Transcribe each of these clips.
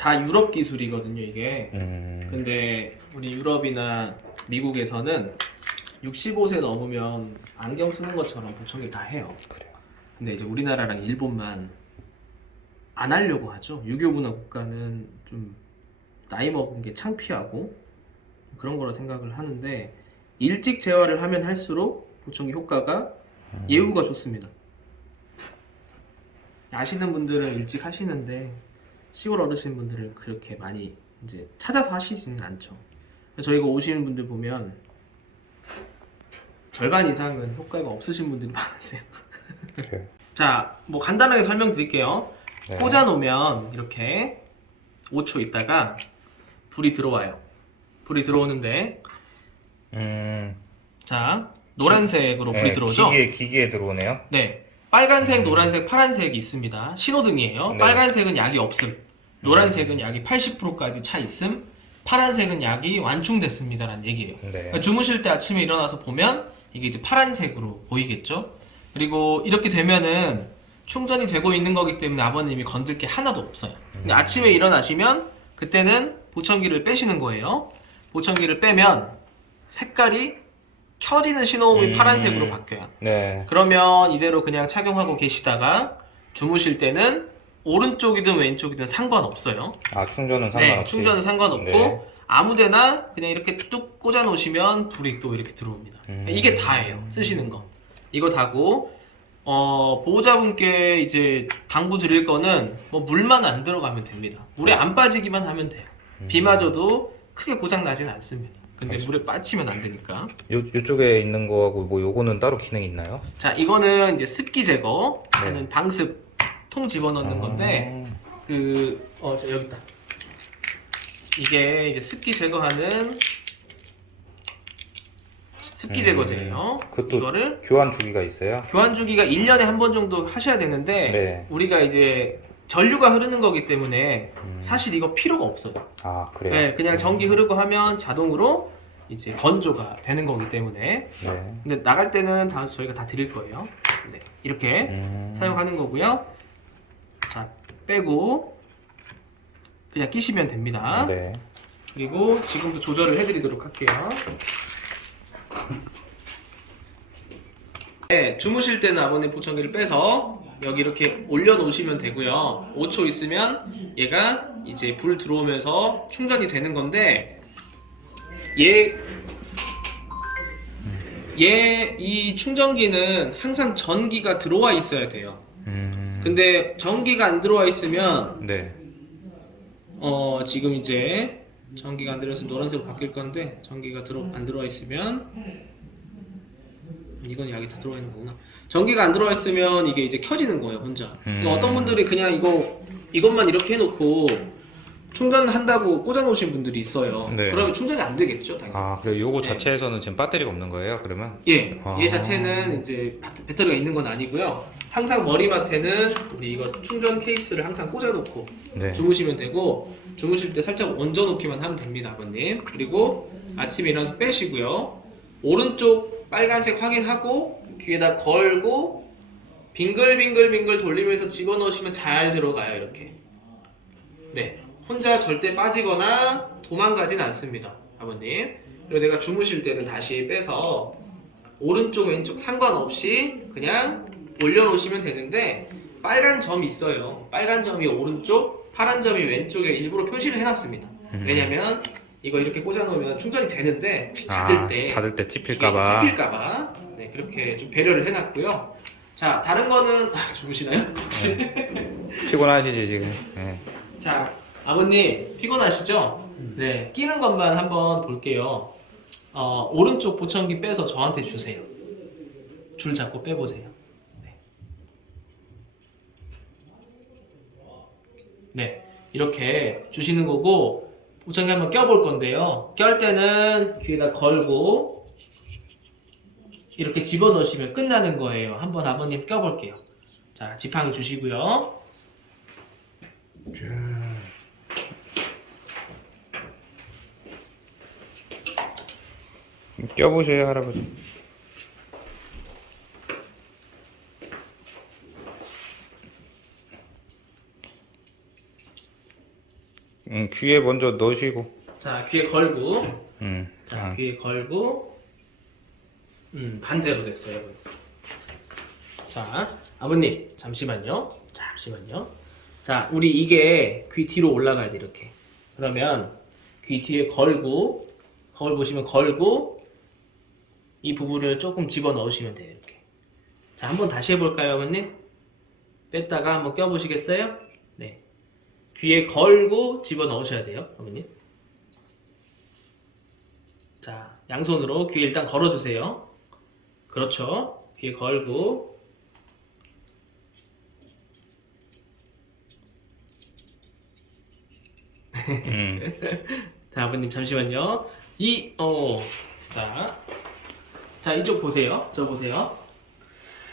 다 유럽 기술이거든요, 이게. 음. 근데 우리 유럽이나 미국에서는 65세 넘으면 안경 쓰는 것처럼 보청기를 다 해요. 그래요. 근데 이제 우리나라랑 일본만 안 하려고 하죠. 유교 문화 국가는 좀 나이 먹은 게 창피하고 그런 거라 생각을 하는데 일찍 재활을 하면 할수록 보청기 효과가 음. 예후가 좋습니다. 아시는 분들은 일찍 하시는데 시골 어르신 분들은 그렇게 많이 이제 찾아서 하시지는 않죠. 저희가 오시는 분들 보면 절반 이상은 효과가 없으신 분들이 많으세요. 그래요. 자, 뭐 간단하게 설명드릴게요. 네. 꽂아 놓으면 이렇게 5초 있다가 불이 들어와요. 불이 들어오는데 음. 자 노란색으로 불이 네, 들어오죠. 기기에 기기에 들어오네요. 네, 빨간색, 노란색, 파란색이 있습니다. 신호등이에요. 네. 빨간색은 약이 없음, 노란색은 약이 80%까지 차 있음, 파란색은 약이 완충됐습니다라는 얘기예요. 네. 그러니까 주무실 때 아침에 일어나서 보면 이게 이제 파란색으로 보이겠죠. 그리고 이렇게 되면은 충전이 되고 있는 거기 때문에 아버님이 건들 게 하나도 없어요. 근데 음. 아침에 일어나시면 그때는 보청기를 빼시는 거예요. 보청기를 빼면 색깔이 켜지는 신호음이 음. 파란색으로 바뀌어요. 네. 그러면 이대로 그냥 착용하고 계시다가 주무실 때는 오른쪽이든 왼쪽이든 상관없어요. 아 충전은 네, 상관없이. 충전은 상관없고 네. 아무데나 그냥 이렇게 뚝 꽂아 놓으시면 불이 또 이렇게 들어옵니다. 음. 이게 다예요. 쓰시는 거. 이거 다고 어, 보호자분께 이제 당부 드릴 거는 뭐 물만 안 들어가면 됩니다. 물에 네. 안 빠지기만 하면 돼요. 음. 비 맞아도 크게 고장 나진 않습니다. 근데. 물에 빠지면 안 되니까. 요 요쪽에 있는 거하고 뭐 요거는 따로 기능이 있나요? 자, 이거는 이제 습기 제거 하는 네. 방습 통 집어넣는 아. 건데 그 어, 자, 여기 있다. 이게 이제 습기 제거하는 습기 음, 제거제예요. 그것도- 이거를 교환 주기가 있어요? 교환 주기가 1년에 한 번 정도 하셔야 되는데 네. 우리가 이제 전류가 흐르는 거기 때문에 음. 사실 이거 필요가 없어요. 아 그래요. 네, 그냥 전기 흐르고 하면 자동으로 이제 건조가 되는 거기 때문에 네. 근데 나갈 때는 다 저희가 다 드릴 거예요. 네, 이렇게 음. 사용하는 거고요. 자, 빼고 그냥 끼시면 됩니다. 네. 그리고 지금도 조절을 해드리도록 할게요. 네, 주무실 때는 아버님 보청기를 빼서 여기 이렇게 올려놓으시면 되고요. 5초 있으면 얘가 이제 불 들어오면서 충전이 되는 건데 얘, 얘, 이 충전기는 항상 전기가 들어와 있어야 돼요. 음. 근데 전기가 안 들어와 있으면 네. 어 지금 이제 전기가 안 들어있으면 노란색으로 바뀔 건데 전기가 들어 안 들어와 있으면 이건 약이 다 들어와 있는 거구나. 전기가 안 들어와 있으면 이게 이제 켜지는 거예요 혼자. 음. 어떤 분들이 그냥 이거 이것만 이렇게 해놓고 충전한다고 꽂아놓으신 분들이 있어요. 네. 그러면 충전이 안 되겠죠 당연히. 아 그래 요거 네. 자체에서는 지금 배터리가 없는 거예요? 그러면? 예, 아. 얘 자체는 이제 바- 배터리가 있는 건 아니고요. 항상 머리맡에는 우리 이거 충전 케이스를 항상 꽂아놓고 네. 주무시면 되고 주무실 때 살짝 얹어 놓기만 하면 됩니다, 아버님. 그리고 아침에 일어나서 빼시고요. 오른쪽 빨간색 확인하고 귀에다 걸고 빙글빙글빙글 돌리면서 집어넣으시면 잘 들어가요, 이렇게. 네, 혼자 절대 빠지거나 도망가진 않습니다, 아버님. 그리고 내가 주무실 때는 다시 빼서 오른쪽 왼쪽 상관없이 그냥 올려놓으시면 되는데 빨간 점이 있어요. 빨간 점이 오른쪽, 파란 점이 왼쪽에 일부러 표시를 해놨습니다. 음. 왜냐면 이거 이렇게 꽂아놓으면 충전이 되는데 혹시 닫을 아, 때 닫을 때 이게 찝힐까봐. 찝힐까봐 네 그렇게 좀 배려를 해놨고요. 자 다른 거는 아, 주무시나요? 피곤하시지 지금. 네. 자 아버님 피곤하시죠? 네 끼는 것만 한번 볼게요. 어, 오른쪽 보청기 빼서 저한테 주세요. 줄 잡고 빼보세요. 네. 네, 이렇게 주시는 거고 보청기 한번 껴볼 건데요. 껴 때는 귀에다 걸고 이렇게 집어넣으시면 끝나는 거예요. 한번 아버님 껴볼게요. 자, 지팡이 주시고요. 껴보세요 할아버지. 음, 귀에 먼저 넣으시고. 자, 귀에 걸고. 음. 자, 아, 귀에 걸고. 음, 반대로 됐어요, 여러분. 자, 아버님, 잠시만요. 잠시만요. 자, 우리 이게 귀 뒤로 올라가야 돼, 이렇게. 그러면 귀 뒤에 걸고, 거울 보시면 걸고, 이 부분을 조금 집어 넣으시면 돼요, 이렇게. 자, 한번 다시 해볼까요, 아버님? 뺐다가 한번 껴보시겠어요? 네. 귀에 걸고 집어 넣으셔야 돼요, 아버님. 자, 양손으로 귀에 일단 걸어주세요. 그렇죠. 귀에 걸고. 음. 자, 아버님 잠시만요. 이, 어, 자. 자, 이쪽 보세요. 저 보세요.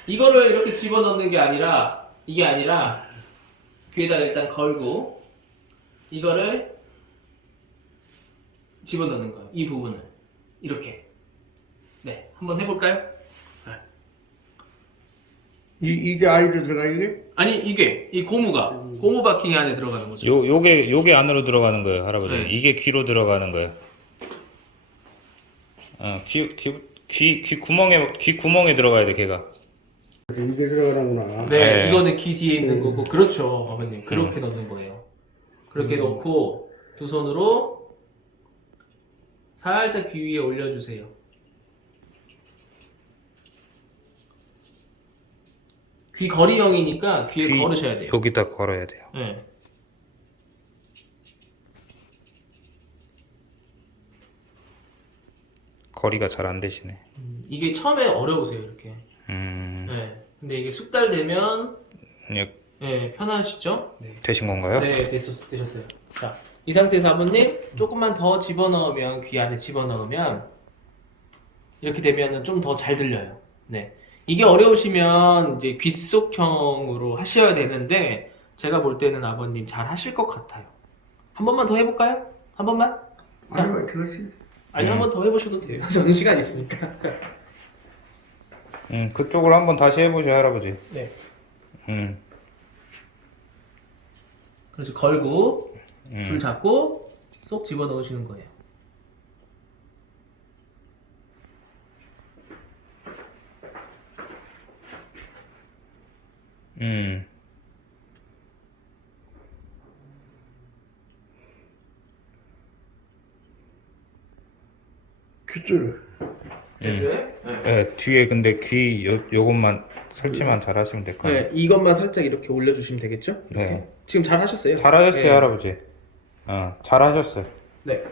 이거를 이렇게 집어넣는 게 아니라, 이게 아니라, 귀에다 일단 걸고, 이거를 집어넣는 거예요. 이 부분을. 이렇게. 네, 한번 해볼까요? 이, 이게 아이로 들어가 이게? 아니, 이게, 이 고무가, 고무 바킹 안에 들어가는 거죠. 요 요게 요게 안으로 들어가는 거예요, 할아버지. 네. 이게 귀로 들어가는 거예요. 어, 귀, 귀, 귀, 귀 구멍에 귀 구멍에 들어가야 돼, 걔가. 이게 들어가는구나. 네, 네. 이거는 귀 뒤에 있는 거고, 그렇죠, 아버님. 그렇게 넣는 거예요. 그렇게 넣고, 두 손으로 살짝 귀 위에 올려주세요. 귀 거리형이니까 귀에 귀- 걸으셔야 돼요. 여기다 걸어야 돼요. 네. 거리가 잘 안 되시네. 음, 이게 처음에 어려우세요, 이렇게. 음. 네. 근데 이게 숙달되면, 예, 네, 편하시죠? 되신 건가요? 네, 됐었, 되셨어요. 자, 이 상태에서 아버님 조금만 더 집어넣으면 귀 안에 집어넣으면 이렇게 되면은 좀 더 잘 들려요. 네, 이게 어려우시면 이제 귓속형으로 하셔야 되는데 제가 볼 때는 아버님 잘 하실 것 같아요. 한 번만 더 해볼까요? 한 번만? 아니, 뭐, 그것이. 아니 음. 한 번 더 해보셔도 돼요. 저는 시간 있으니까. 음, 그쪽으로 한번 다시 해보세요, 할아버지. 네, 음, 그래서 걸고 줄 음. 잡고 쏙 집어 넣으시는 거예요. 음. 귓줄. 됐어요? 네. 네, 뒤에 근데 귀 요, 요것만 설치만 잘 하시면 될 거예요. 네, 이것만 살짝 이렇게 올려주시면 되겠죠? 이렇게. 네. 지금 잘 하셨어요. 잘 하셨어요, 네. 할아버지. 어, 잘 하셨어요. 네.